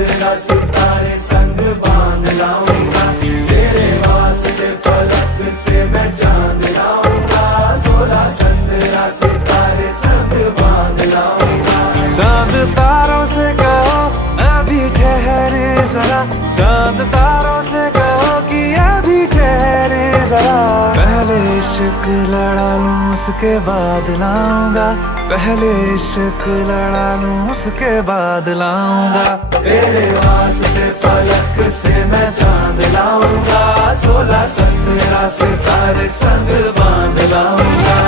15 सितारे संग बांध लाऊंगा, तेरे वास्ते फलक से मैं चांद लाऊंगा, 16 17 सितारे संग बांध लाऊंगा। चांद तारों से कहो अभी ठहरे जरा, चांद तारों से कहो कि अभी ठहरे जरा। पहले इश्क लड़ा लूं उसके बाद लाऊंगा, पहले इश्क लड़ा लूं उसके बाद लाऊंगा। तेरे वास्ते फलक से मैं चांद लाऊंगा, 16 17 सितारे संग बांध लाऊंगा।